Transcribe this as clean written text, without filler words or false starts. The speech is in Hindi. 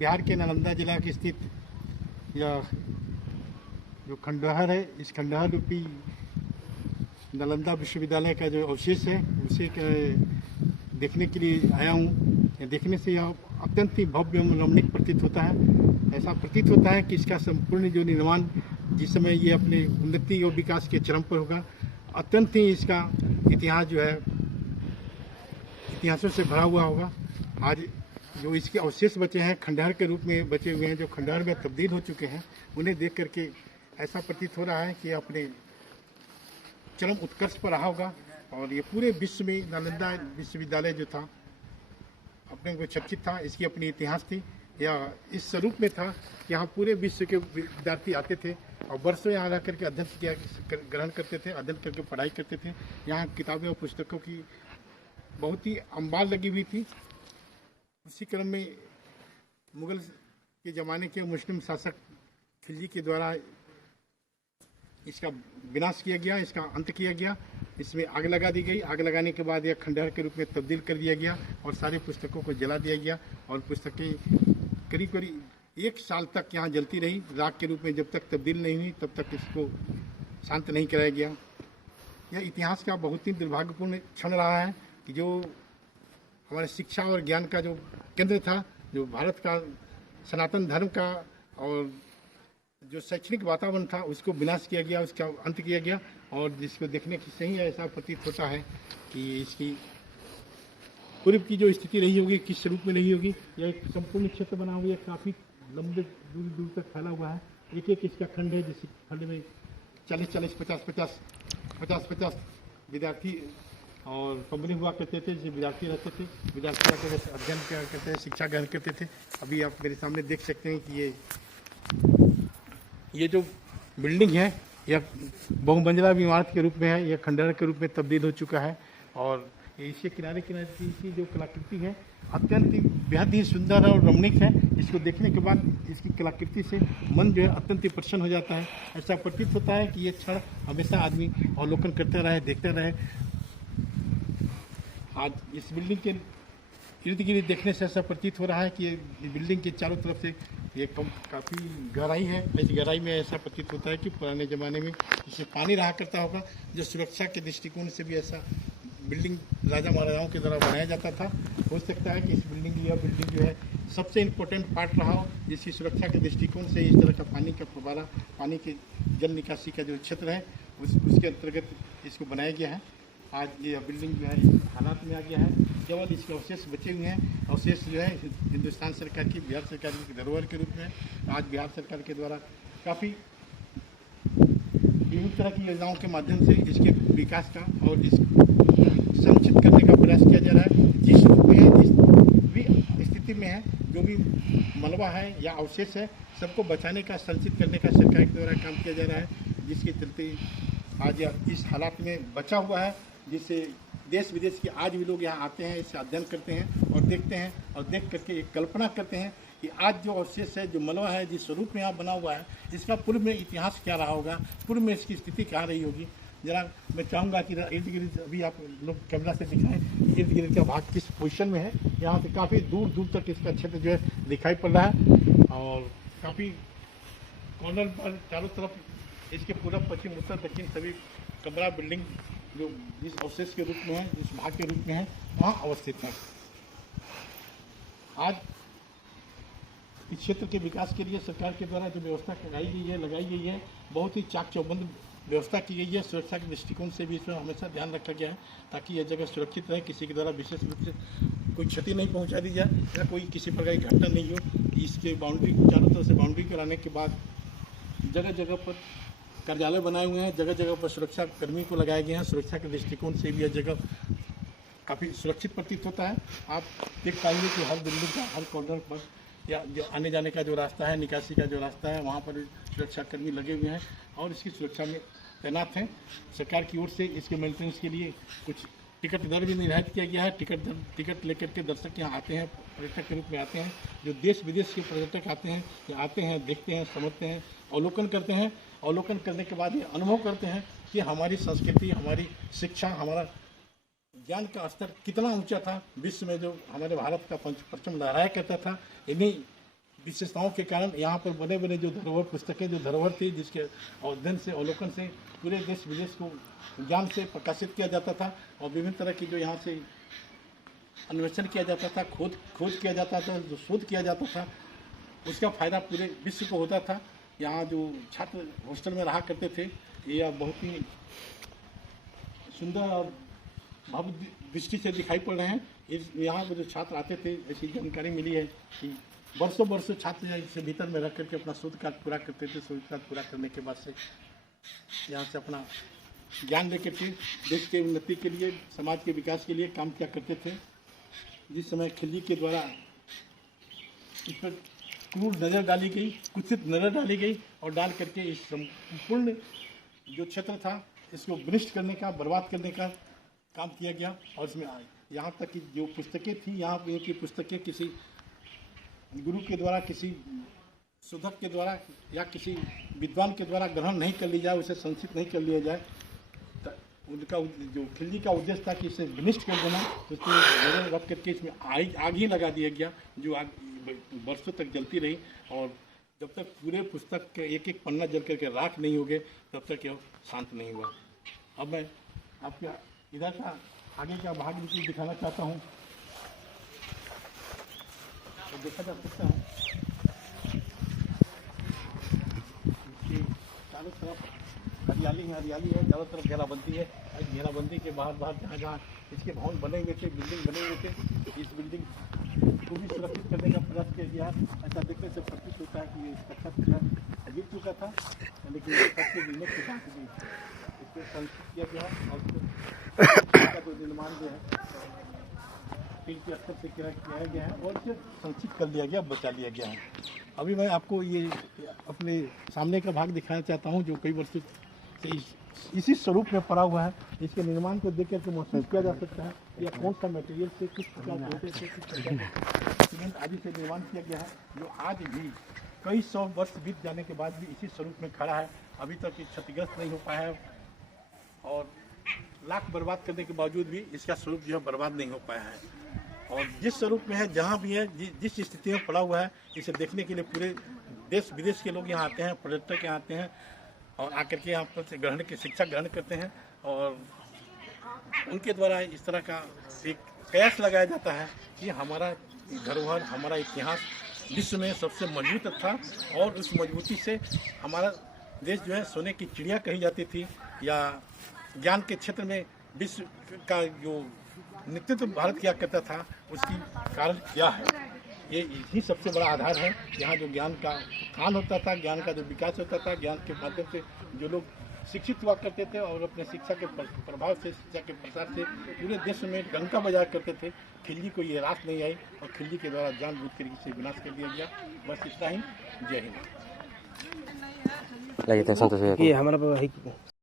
बिहार के नालंदा जिला की स्थित यह जो खंडहर है, इस खंडहर रूपी नालंदा विश्वविद्यालय का जो अवशेष है उसे देखने के लिए आया हूँ। देखने से यह अत्यंत ही भव्य एवं रमणीक प्रतीत होता है। ऐसा प्रतीत होता है कि इसका संपूर्ण जो निर्माण जिस समय ये अपने उन्नति और विकास के चरम पर होगा, अत्यंत ही इसका इतिहास जो है इतिहासों से भरा हुआ होगा। आज जो इसके अवशेष बचे हैं, खंडहर के रूप में बचे हुए हैं, जो खंडहर में तब्दील हो चुके हैं, उन्हें देख करके ऐसा प्रतीत हो रहा है कि अपने चरम उत्कर्ष पर रहा होगा। और ये पूरे विश्व में नालंदा विश्वविद्यालय जो था अपने को चर्चित था, इसकी अपनी इतिहास थी। यह इस स्वरूप में था कि यहाँ पूरे विश्व के विद्यार्थी आते थे और वर्षों यहाँ रह करके अध्ययन ग्रहण करते थे, अध्ययन करके पढ़ाई करते थे। यहाँ किताबें और पुस्तकों की बहुत ही अंबार लगी हुई थी। उसी क्रम में मुगल के ज़माने के मुस्लिम शासक खिलजी के द्वारा इसका विनाश किया गया, इसका अंत किया गया। इसमें आग लगा दी गई। आग लगाने के बाद यह खंडहर के रूप में तब्दील कर दिया गया और सारी पुस्तकों को जला दिया गया। और पुस्तकें करीब करीब 1 साल तक यहाँ जलती रही राख के रूप में। जब तक तब्दील नहीं हुई तब तक इसको शांत नहीं कराया गया। यह इतिहास का बहुत ही दुर्भाग्यपूर्ण क्षण रहा है कि जो हमारे शिक्षा और ज्ञान का जो केंद्र था, जो भारत का सनातन धर्म का और जो शैक्षणिक वातावरण था, उसको विनाश किया गया, उसका अंत किया गया। और जिसको देखने की सही ऐसा प्रतीत होता है कि इसकी पूर्व की जो स्थिति रही होगी, किस रूप में रही होगी। यह एक संपूर्ण क्षेत्र बना हुआ है, काफ़ी लंबे दूर दूर तक फैला हुआ है। एक एक इसका खंड है, जिस खंड में 40-40, 50-50 विद्यार्थी और कमरे हुआ करते थे, जो विद्यार्थी रहते थे। विद्यार्थी आकर अध्ययन करते थे, शिक्षा ग्रहण करते थे। अभी आप मेरे सामने देख सकते हैं कि ये जो बिल्डिंग है यह बहुमंजिला इमारत के रूप में है। यह खंडहर के रूप में तब्दील हो चुका है। और इसके किनारे किनारे की जो कलाकृति है अत्यंत ही बेहद ही सुंदर और रमणीक है। इसको देखने के बाद इसकी कलाकृति से मन जो है अत्यंत ही प्रसन्न हो जाता है। ऐसा प्रतीत होता है कि ये क्षण हमेशा आदमी अवलोकन करते रहे, देखते रहे। आज इस बिल्डिंग के इर्द गिर्द देखने से ऐसा प्रतीत हो रहा है कि ये बिल्डिंग के चारों तरफ से ये काफ़ी गहराई है। इस गहराई में ऐसा प्रतीत होता है कि पुराने ज़माने में इसमें पानी रहा करता होगा। जो सुरक्षा के दृष्टिकोण से भी ऐसा बिल्डिंग राजा महाराजाओं के द्वारा बनाया जाता था। हो सकता है कि इस यह बिल्डिंग जो है सबसे इम्पोर्टेंट पार्ट रहा हो, जिसकी सुरक्षा के दृष्टिकोण से इस तरह का पानी का फव्वारा, पानी के जल निकासी का जो क्षेत्र है उसके अंतर्गत इसको बनाया गया है। आज ये बिल्डिंग जो है इस हालात में आ गया है। केवल इसके अवशेष बचे हुए हैं। अवशेष जो है हिंदुस्तान सरकार की, बिहार सरकार की धरोहर के रूप में आज बिहार सरकार के द्वारा काफ़ी विभिन्न तरह की योजनाओं के माध्यम से इसके विकास का और इस संरक्षित करने का प्रयास किया जा रहा है। जिस रूप में है, जिस भी स्थिति में है, जो भी मलबा है या अवशेष है, सबको बचाने का, संरक्षित करने का सरकार के द्वारा काम किया जा रहा है। जिसके चलते आज इस हालात में बचा हुआ है, जिससे देश विदेश के आज भी लोग यहाँ आते हैं, इससे अध्ययन करते हैं और देखते हैं और देख करके एक कल्पना करते हैं कि आज जो अवशेष है, जो मलबा है, जिस स्वरूप में यहाँ बना हुआ है, इसका पूर्व में इतिहास क्या रहा होगा, पूर्व में इसकी स्थिति क्या रही होगी। जरा मैं चाहूँगा कि इर्द गिर्द अभी आप लोग कैमरा से दिखाएं इर्द गिर्द का भाग किस पोजीशन में है। यहाँ से काफ़ी दूर दूर तक इसका क्षेत्र जो है दिखाई पड़ रहा है और काफ़ी कॉर्नर पर चारों तरफ इसके पूर्व, पश्चिम, उत्तर, दक्षिण सभी कमरा बिल्डिंग जो जिस अवशेष के रूप में है, जिस भाग के रूप में है, वहाँ अवस्थित है। आज इस क्षेत्र के विकास के लिए सरकार के द्वारा जो व्यवस्था लगाई गई है, बहुत ही चाक चौबंद व्यवस्था की गई है। सुरक्षा के दृष्टिकोण से भी इसमें हमेशा ध्यान रखा गया है ताकि यह जगह सुरक्षित रहे, किसी के द्वारा विशेष रूप से कोई क्षति नहीं पहुंचा दी जाए या कोई किसी प्रकार की घटना नहीं हो। इसके बाउंड्री, चारों तरफ से बाउंड्री कराने के बाद जगह जगह पर कार्यालय बनाए हुए हैं, जगह जगह पर सुरक्षा कर्मी को लगाए गए हैं। सुरक्षा के दृष्टिकोण से भी यह जगह काफ़ी सुरक्षित प्रतीत होता है। आप देख पाएंगे कि हर बिल्डिंग का हर कॉर्नर पर या जो आने जाने का जो रास्ता है, निकासी का जो रास्ता है, वहाँ पर सुरक्षाकर्मी लगे हुए हैं और इसकी सुरक्षा में तैनात हैं। सरकार की ओर से इसके मेंटेनेंस के लिए कुछ टिकट दर भी निर्धारित किया गया है। टिकट लेकर के दर्शक यहाँ आते हैं, पर्यटक के रूप में आते हैं। जो देश विदेश के पर्यटक आते हैं, देखते हैं, समझते हैं, अवलोकन करते हैं। अवलोकन करने के बाद ये अनुभव करते हैं कि हमारी संस्कृति, हमारी शिक्षा, हमारा ज्ञान का स्तर कितना ऊंचा था। विश्व में जो हमारे भारत का परचम लहराया करता था, इन्हीं विशेषताओं के कारण यहाँ पर बने बने जो धरोहर पुस्तकें जो धरोहर थी, जिसके अध्ययन से अवलोकन से पूरे देश विदेश को ज्ञान से प्रकाशित किया जाता था और विभिन्न तरह की जो यहाँ से अन्वेषण किया जाता था, खोज किया जाता था, जो शोध किया जाता था, उसका फायदा पूरे विश्व को होता था। यहाँ जो छात्र हॉस्टल में रहा करते थे, ये बहुत ही सुंदर और भव्य दृष्टि से दिखाई पड़ रहे हैं। यहाँ पर जो छात्र आते थे, ऐसी जानकारी मिली है कि वर्षों वर्षों छात्र इसके भीतर में रह करके अपना शोध कार्य पूरा करते थे। शोध कार्य पूरा करने के बाद से यहाँ से अपना ज्ञान लेकर के देश के उन्नति के लिए, समाज के विकास के लिए काम किया करते थे। जिस समय खिल्जी के द्वारा इस पर क्रूर नज़र डाली गई, कुत्सित नज़र डाली गई और डाल करके इस संपूर्ण जो क्षेत्र था इसको विनष्ट करने का, बर्बाद करने का काम किया गया। और इसमें यहाँ तक कि जो पुस्तकें थी, यहाँ की पुस्तकें किसी गुरु के द्वारा, किसी शोधक के द्वारा या किसी विद्वान के द्वारा ग्रहण नहीं कर ली जाए, उसे संचित नहीं कर लिया जाए। उनका जो खिल्जी का उद्देश्य था कि इसे विनष्ट कर देना, उसको नजर रख करके इसमें आग ही लगा दिया गया, जो आग वर्षों तक जलती रही। और जब तक पूरे पुस्तक के एक एक पन्ना जल करके राख नहीं हो गए, तब तक यह शांत नहीं हुआ। अब मैं आपका इधर का आगे का भाग बिल्कुल दिखाना चाहता हूँ। तो देखा जा सकता है इसकी चारों तरफ हरियाली है, चारों तरफ घेराबंदी है। घेराबंदी के बाहर जहाँ इसके भवन बने हुए थे, बिल्डिंग बने हुए थे, इस बिल्डिंग को भी सुरक्षित करने का प्रयास किया गया है। ऐसा देखने से प्रतीत होता है कि इसका छत गिर चुका था, लेकिन छत के गिरने के बाद भी इसको संरक्षित किया गया है। और इसका जो निर्माण जो है टील के स्तर से किया गया है और इसे संरक्षित कर लिया गया, बचा लिया गया है। अभी मैं आपको ये अपने सामने का भाग दिखाना चाहता हूँ, जो कई वर्षों से इसी स्वरूप में पड़ा हुआ है। इसके निर्माण को देख करके महसूस किया जा सकता है यह कौन सा मटेरियल से, किस प्रकार होते से, किस प्रकार सीमेंट आदि से निर्माण किया गया है, जो आज भी कई सौ वर्ष बीत जाने के बाद भी इसी स्वरूप में खड़ा है। अभी तक क्षतिग्रस्त नहीं हो पाया है और लाख बर्बाद करने के बावजूद भी इसका स्वरूप जो है बर्बाद नहीं हो पाया है। और जिस स्वरूप में है, जहाँ भी है, जिस स्थिति में पड़ा हुआ है, इसे देखने के लिए पूरे देश विदेश के लोग यहाँ आते हैं, पर्यटक यहाँ आते हैं और आकर के यहाँ पर शिक्षा ग्रहण करते हैं। और उनके द्वारा इस तरह का एक कयास लगाया जाता है कि हमारा धरोहर, हमारा इतिहास विश्व में सबसे मजबूत था और उस मजबूती से हमारा देश जो है सोने की चिड़िया कही जाती थी, या ज्ञान के क्षेत्र में विश्व का जो नेतृत्व भारत किया करता था, उसकी कारण क्या है। ये ही सबसे बड़ा आधार है। यहाँ जो ज्ञान का उत्थान होता था, ज्ञान का जो विकास होता था, ज्ञान के माध्यम से जो लोग शिक्षित हुआ करते थे और अपने शिक्षा के प्रभाव से, शिक्षा के प्रसार से पूरे देश में डंका बजा करते थे। खिल्जी को ये रास नहीं आई और खिल्जी के द्वारा जानबूझ कर इसे विनाश कर दिया गया। बस इतना ही। जय हिंद। ये हमारा